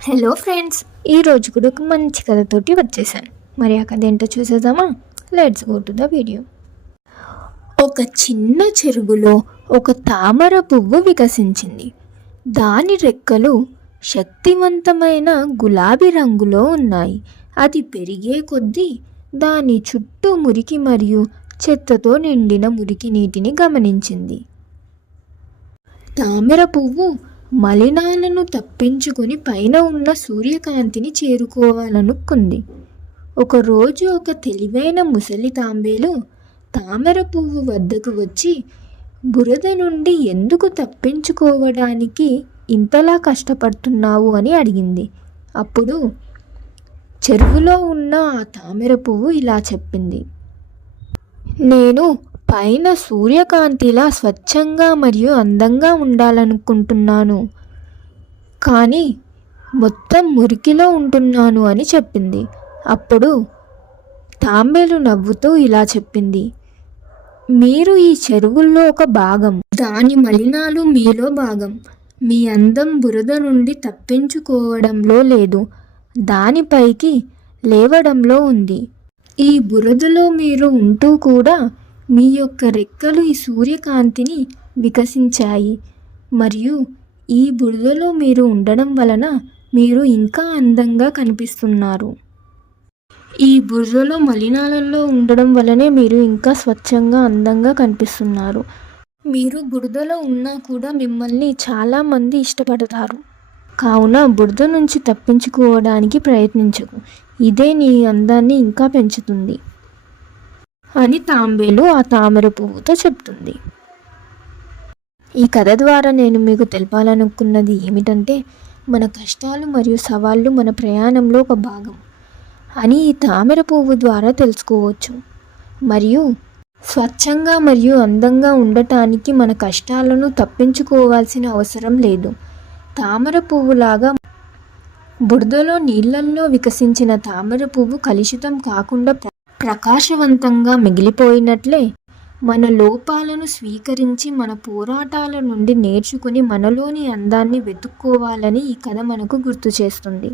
Hello friends, ఈరోజు కూడా ఒక మంచి కథతోటి వచ్చేసాను. మరి ఆ కథ ఏంటో చూసేద్దామా? Let's go to the video. ఒక చిన్న చెరువులో ఒక తామర పువ్వు వికసించింది. దాని రెక్కలు శక్తివంతమైన గులాబీ రంగులో ఉన్నాయి. అది పెరిగే కొద్దీ దాని చుట్టూ మురికి మరియు చెత్తతో నిండిన మురికి నీటిని గమనించింది. తామర పువ్వు మలినాలను తప్పించుకొని పైన ఉన్న సూర్యకాంతిని చేరుకోవాలనుకుంది. ఒకరోజు ఒక తెలివైన ముసలి తాంబేలు తామర పువ్వు వద్దకు వచ్చి, బురద నుండి ఎందుకు తప్పించుకోవడానికి ఇంతలా కష్టపడుతున్నావు అని అడిగింది. అప్పుడు చెరువులో ఉన్న ఆ తామర పువ్వు ఇలా చెప్పింది: నేను పైన సూర్యకాంతిలా స్వచ్ఛంగా మరియు అందంగా ఉండాలనుకుంటున్నాను, కానీ మొత్తం మురికిలో ఉంటున్నాను అని చెప్పింది. అప్పుడు తాంబేలు నవ్వుతూ ఇలా చెప్పింది: మీరు ఈ చెరువుల్లో ఒక భాగం, దాని మలినాలు మీలో భాగం. మీ అందం బురద నుండి తప్పించుకోవడంలో లేదు, దానిపైకి లేవడంలో ఉంది. ఈ బురదలో మీరు ఉంటూ కూడా మీ యొక్క రెక్కలు ఈ సూర్యకాంతిని వికసించాయి, మరియు ఈ బురదలో మీరు ఉండడం వలన మీరు ఇంకా అందంగా కనిపిస్తున్నారు. ఈ బురదలో మలినాలలో ఉండడం వలనే మీరు ఇంకా స్వచ్ఛంగా అందంగా కనిపిస్తున్నారు. మీరు బురదలో ఉన్నా కూడా మిమ్మల్ని చాలామంది ఇష్టపడతారు. కావున బురద నుంచి తప్పించుకోవడానికి ప్రయత్నించకు, ఇదే నీ అందాన్ని ఇంకా పెంచుతుంది అని తాంబేలు ఆ తామర పువ్వుతో చెప్తుంది. ఈ కథ ద్వారా నేను మీకు తెలపాలనుకున్నది ఏమిటంటే, మన కష్టాలు మరియు సవాళ్ళు మన ప్రయాణంలో ఒక భాగం అని ఈ తామర పువ్వు ద్వారా తెలుసుకోవచ్చు. మరియు స్వచ్ఛంగా మరియు అందంగా ఉండటానికి మన కష్టాలను తప్పించుకోవాల్సిన అవసరం లేదు. తామర పువ్వులాగా బురదలో నీళ్ళల్లో వికసించిన తామర పువ్వు కలుషితం కాకుండా ప్రకాశవంతంగా మిగిలిపోయినట్లే, మన లోపాలను స్వీకరించి మన పోరాటాల నుండి నేర్చుకుని మనలోని అందాన్ని వెతుక్కోవాలని ఈ కథ మనకు గుర్తు చేస్తుంది.